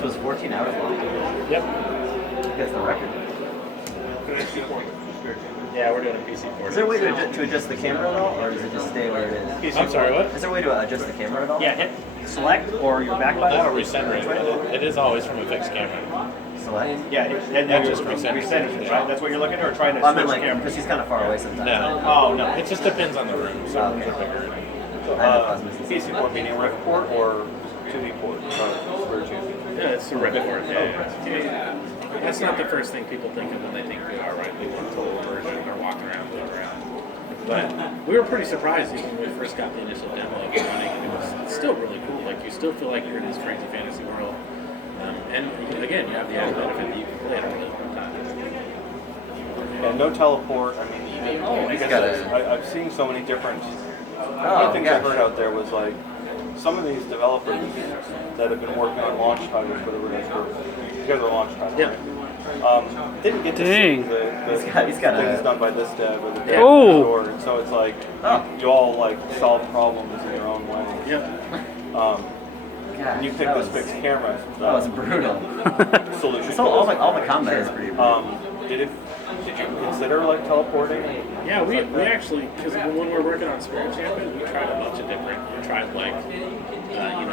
this was 14 hours long. Yep. That's the record. Yeah, we're doing a PC port. Is there a way to adjust the camera at all, or does it just stay where it is? I'm sorry, what? Is there a way to adjust the camera at all? Yeah, hit select or your back button. That'll recenter it. It is always from a fixed camera. Select? Yeah, and then just recenters it, right? That's what you're looking at, or trying to I switch mean, like, cameras? because he's kind of far away sometimes. No. Oh, no. It just depends on the room. Some rooms are bigger. PC port meaning rip port or 2D port? Where choosing? Yeah, it's a rip port. Yeah. That's not the first thing people think of when they think VR, right? They want a total immersion or walking around, going around. But we were pretty surprised even when we first got the initial demo of it running. It's still really cool. Like, you still feel like you're in this crazy fantasy world. And again, you have the added benefit that you can play it a really long time. Yeah, no teleport. I mean, I've seen so many different. One of the things I heard out there was like some of these developers that have been working on launch titles for the Ring together launch titles. Yeah. Didn't get to see the things done by this dev or the dev story. So it's like you all like solve problems in your own way. Yep. And you pick this fixed camera. That was brutal. Solution. So all the combat is pretty brutal. Did you consider like teleporting? Yeah, we actually, because when we were working on Spirit Champion, we tried a bunch of different. We tried like,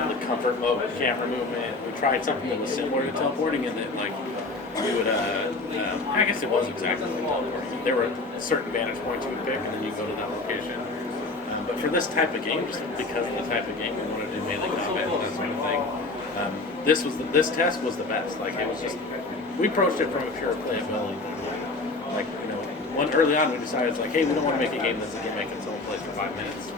the comfort mode camera movement. We tried something that was similar to teleporting, and then like we would, I guess it was exactly like teleporting. There were certain vantage points you would pick, and then you go to that location. But for this type of game, just because of the type of game we wanted to do melee combat and that sort of thing, this test was the best. Like, it was just, we approached it from a pure playability point of view. Like, early on we decided, it's like, hey, we don't want to make a game that's a gimmick and someone plays for 5 minutes.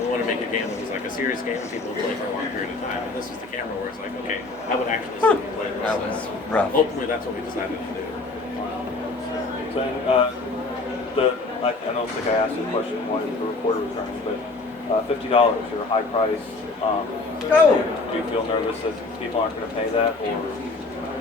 We want to make a game that was like a serious game and people play for a long period of time. And this is the camera where it's like, okay, I would actually sit and play this. That was rough. Ultimately, that's what we decided to do. So, I don't think I asked you a question while the recorder was running, but $50, you're a high price. Do you feel nervous that people aren't going to pay that, or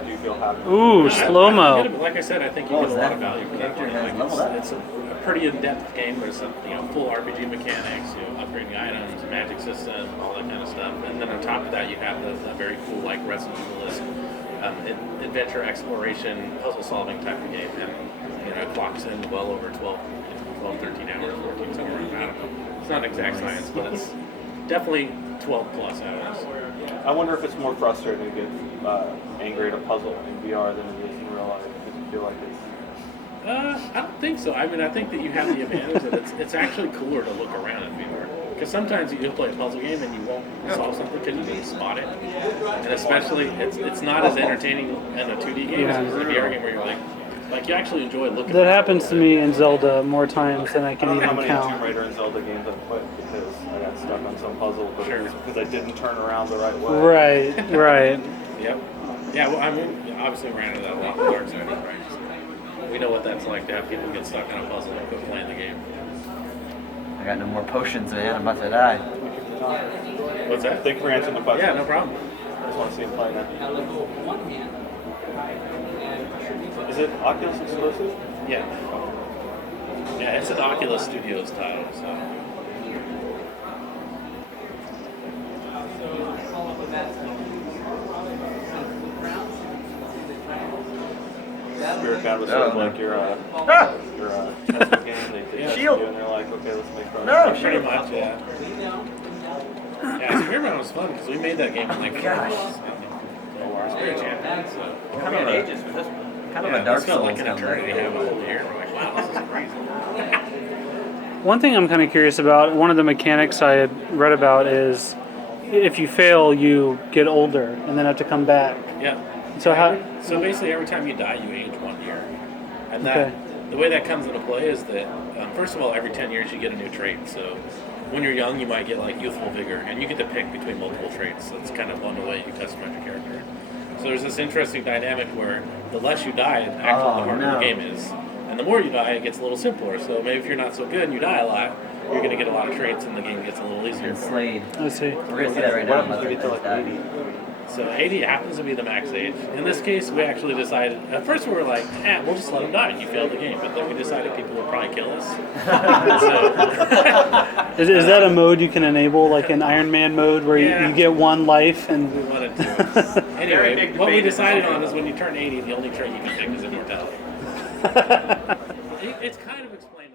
do you feel happy? Ooh, slow-mo. Like I said, I think you get a lot of value for that game. Like, it's a pretty in-depth game. There's full RPG mechanics, upgrading items, magic system, all that kind of stuff. And then on top of that, you have the very cool, like, Resident Evil-esque adventure exploration, puzzle-solving type of game. And it clocks in well over 12, 13 hours, 14, somewhere around. I don't know. It's not exact science, but it's definitely 12 plus hours. I wonder if it's more frustrating to get angry at a puzzle in VR than it is in real life, because you feel like it's... I don't think so. I mean, I think that you have the advantage that it's actually cooler to look around in VR. Because sometimes you'll play a puzzle game and you won't solve something because you didn't spot it. And especially, it's not as entertaining in a 2D game as a VR game where you're like you actually enjoy looking. That happens to me in Zelda more times than I can I don't know even how many count. Tomb Raider and Zelda games I've put because I got stuck on some puzzle, but it was because I didn't turn around the right way. Right. Yep. Yeah, well, I mean, obviously we ran into that a lot with Dark Side, right? We know what that's like to have people get stuck on a puzzle and quit playing the game. I got no more potions, man. I'm about to die. What's that? Thank you for answering the question. Yeah, no problem. I just want to see him play now. Is it Oculus exclusive? Yeah. Yeah, it's an Oculus Studios title, so. Spirit God was sort of like your Tesla game. They Shield. you and they're like, okay, let's make Chronos. No, Pretty much, yeah. Yeah, Spirit Man was fun because we made that game in like 4 months. Spirit Champion, so. Kind of a Dark Souls Souls like an kind of eternity to have a whole year. We're like, wow, this is crazy. One thing I'm kind of curious about, one of the mechanics I had read about is if you fail, you get older and then have to come back. Yeah. So So basically, every time you die, you age 1 year. And that the way that comes into play is that, first of all, every 10 years you get a new trait. So when you're young, you might get like youthful vigor, and you get to pick between multiple traits. So it's kind of one way you customize your character. So there's this interesting dynamic where the less you die, the harder the game is. And the more you die, it gets a little simpler. So maybe if you're not so good and you die a lot, you're going to get a lot of traits and the game gets a little easier. Slayed. I see. We're going to see that right now. What happens if you get to like 80? So 80 happens to be the max age. In this case, we actually decided, at first we were like, we'll just let him die, you failed the game. But then we decided people would probably kill us. Is that a mode you can enable, like an Iron Man mode, where Yeah. you get one life and... We wanted to. Anyway, what we decided on is when you turn 80, the only trait you can pick is immortality. It's kind of explained.